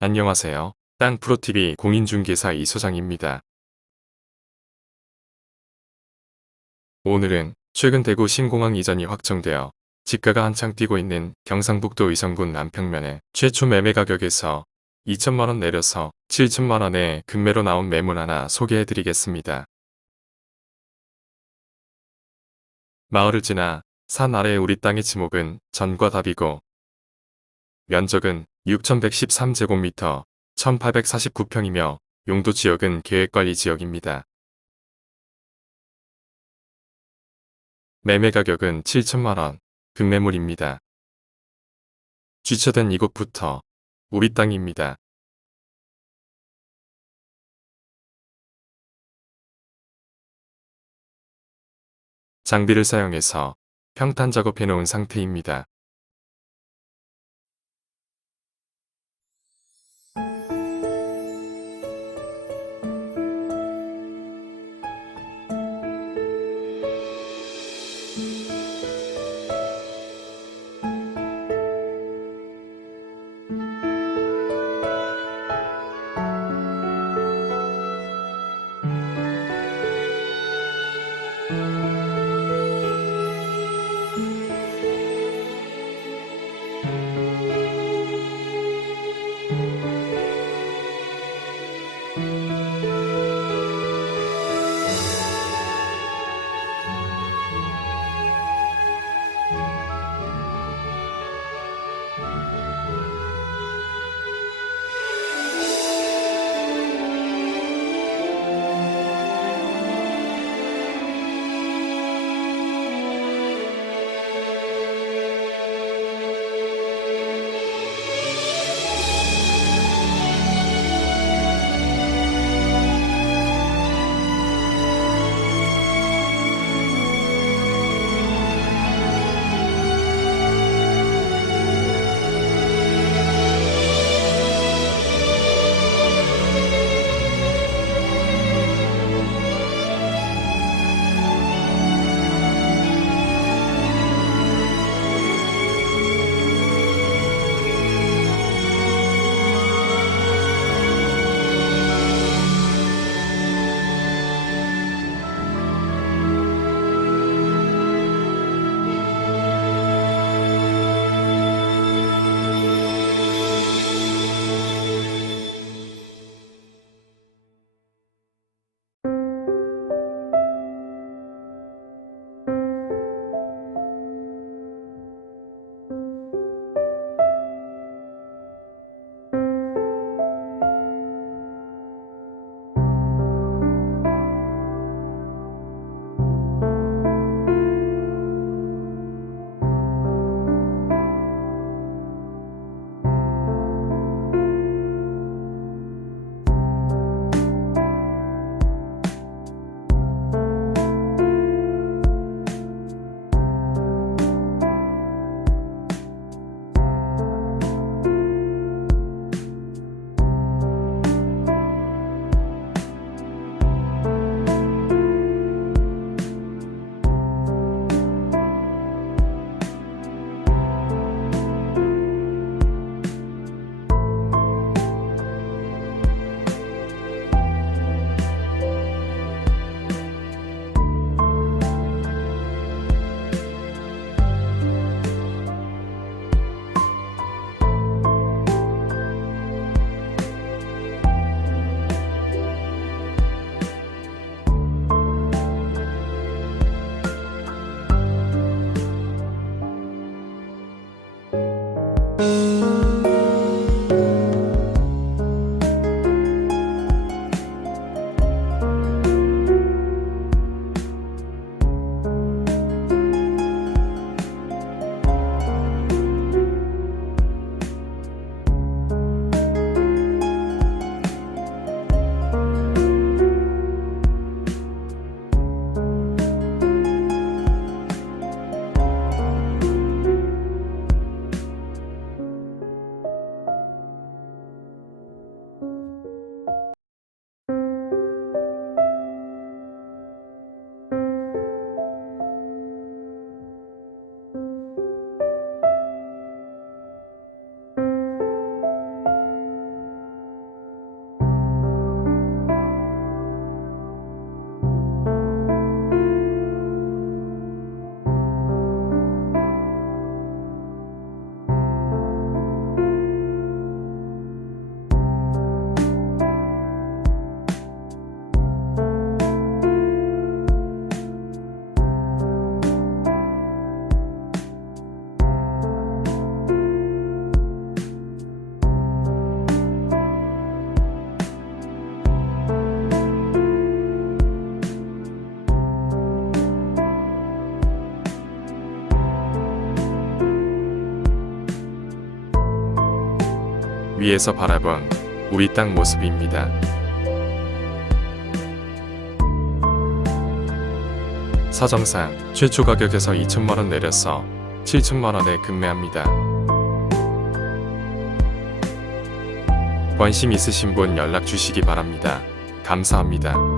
안녕하세요. 땅프로TV 공인중개사 이소장입니다. 오늘은 최근 대구 신공항 이전이 확정되어 집가가 한창 뛰고 있는 경상북도 의성군 남평면에 최초 매매 가격에서 2천만원 내려서 7천만원에 금매로 나온 매물 하나 소개해드리겠습니다. 마을을 지나 산 아래 우리 땅의 지목은 전과 답이고 면적은 6,113제곱미터 1,849평이며 용도 지역은 계획관리 지역입니다. 매매 가격은 7천만원, 금매물입니다. 주차된 이곳부터 우리 땅입니다. 장비를 사용해서 평탄 작업해 놓은 상태입니다. 위에서 바라본 우리 땅 모습입니다. 사정상 최초 가격에서 2천만원 내려서 7천만원에 금매합니다. 관심 있으신 분 연락 주시기 바랍니다. 감사합니다.